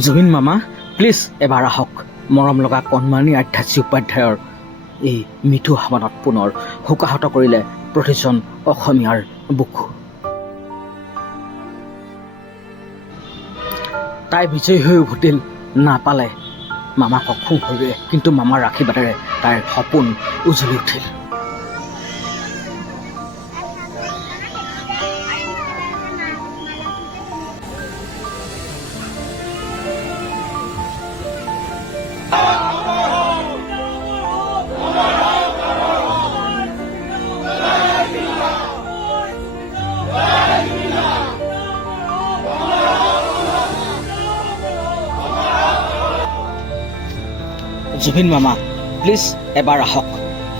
জুবিন মামা প্লিজ এবাৰ আহক মৰম লগা কণমানি আধ্যাত্ৰী উপাধ্যায়ৰ এই মিঠু সমানত পুনৰ শোকাহত কৰিলে প্ৰতিজন অসমীয়াৰ বুকু। তাই বিজয়ী হৈ উভতিল নাপালে মামাকক সুঁহৰিয়ে, কিন্তু মামাৰ আশীৰ্বাদেৰে তাইৰ সপোন উজ্বলি উঠিল। জুবিন মামা প্লিজ এবাৰ আহক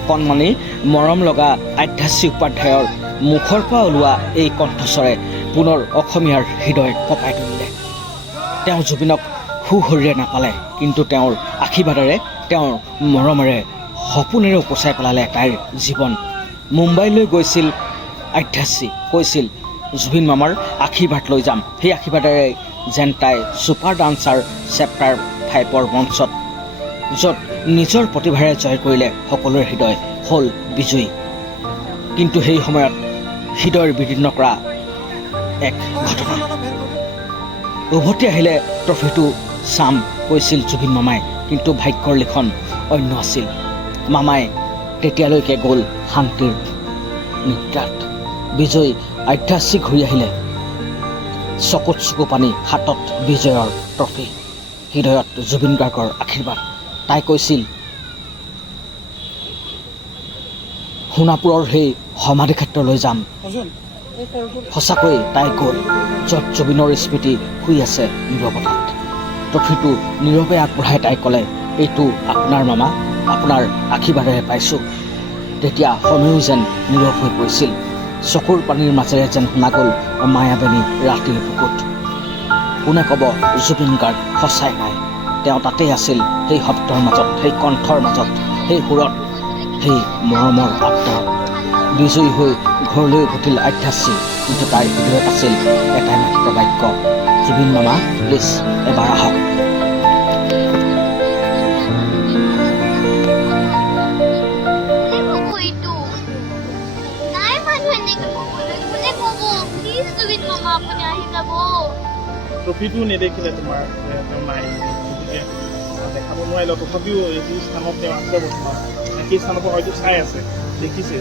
কণমানি মৰম লগা আধ্যাত্ৰী উপাধ্যায়ৰ মুখৰ পৰা ওলোৱা এই কণ্ঠস্বৰে পুনৰ অসমীয়াৰ হৃদয় কঁপাই তুলিলে। তেওঁ জুবিনক সুশৰীৰে নাপালে, কিন্তু তেওঁৰ আশীৰ্বাদেৰে তেওঁৰ মৰমেৰে সপোনেৰে উপচাই পেলালে তাইৰ জীৱন। মুম্বাইলৈ গৈছিল আধ্যাত্ৰী, কৈছিল জুবিন মামাৰ আশীৰ্বাদ লৈ যাম। সেই আশীৰ্বাদেৰে যেন তাই ছুপাৰ ডান্সাৰ চেপ্টাৰ 5ৰ মঞ্চত য'ত নিজৰ প্ৰতিভাৰে জয় কৰিলে সকলোৰে হৃদয় হ'ল বিজয়ী। কিন্তু সেই সময়ত হৃদয়ৰ বিদীৰ্ণ কৰা এক ঘটনা উভতি আহিলে ট্ৰফিটো চাম কৈছিল জুবিন মামাই, কিন্তু ভাগ্যৰ লিখন অন্য আছিল। মামাই তেতিয়ালৈকে গ'ল শান্তিৰ নিদ্ৰাত। বিজয়ী আধ্যাত্ৰী ঘূৰি আহিলে, চকুত চকু পানী, হাতত বিজয়ৰ ট্ৰফি, হৃদয়ত জুবিন গাৰ্গৰ আশীৰ্বাদ। তাই কৈছিল সোণাপুৰৰ সেই সমাধি ক্ষেত্ৰলৈ যাম। সঁচাকৈয়ে তাই গ'ল, য'ত জুবিনৰ স্মৃতি শুই আছে নীৰৱতাত। ট্ৰফিটো নীৰৱে আগবঢ়াই তাই ক'লে, এইটো আপোনাৰ মামা, আপোনাৰ আশীৰ্বাদেৰে পাইছোঁ। তেতিয়া সময়ো যেন নীৰৱ হৈ পৰিছিল, চকুৰ পানীৰ মাজেৰে যেন শুনা গ'ল মায়াবেনী ৰাতিৰ বুকুত। কোনে ক'ব জুবিন গাৰ্গ সঁচাই নাই? তেওঁ তাতেই আছিল, সেই শব্দৰ মাজত, সেই কণ্ঠৰ মাজত, সেই সুৰত, সেই মৰমৰ আত্মাত। বিজয়ী হৈ ঘৰলৈ উভতিল আধ্যাত্ৰী, কিন্তু তাইৰ হৃদয়ত আছিল এটাই মাত্ৰ বাক্য, জুবিন মামা প্লিজ এবাৰ আহক। ট্ৰফিটো নেদেখিলে তোমাৰ নাই, গতিকে দেখাব নোৱাৰিলে। তথাপিও এইটো স্থানত তেওঁ আছে বৰ্তমান, সেই স্থানৰ পৰা হয়তো চাই আছে, দেখিছে।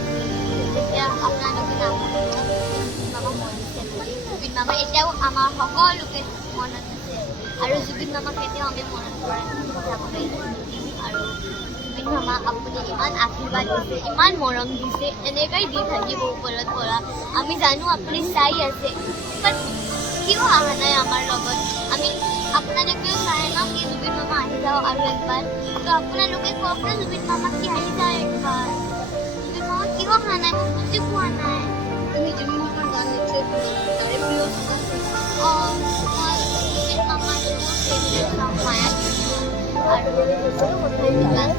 এতিয়াও আমাৰ সকলোকে মনত আছে, আৰু জুবিন মামাক এতিয়াও আমি মনত কৰা আৰু জুবিন মামা আপুনি ইমান আশীৰ্বাদ দিছে, ইমান মৰম দিছে, এনেকৈ দি থাকিব ওপৰত পৰা। আমি জানো আপুনি চাই আছে, বাট কিয় অহা নাই আমাৰ লগত? আমি আপোনালোকেও চাই ন কি জুবিন মামা আহি যাওঁ আৰু একবাৰ, তো আপোনালোকে কওক না জুবিন মামা কি আহি যায় একবাৰ। জুবিন মামা কিয় অহা নাই মই বুজি পোৱা নাই। তুমি জুবিন মামাৰ গান নিশ্চয় তাৰে প্ৰিয় থকা। অঁ, মই জুবিন মামাৰ ফেভৰেট সং মায়া আৰু গান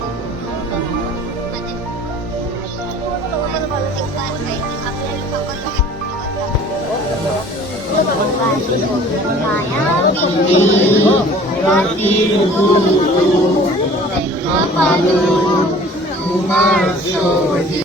মানে মায়া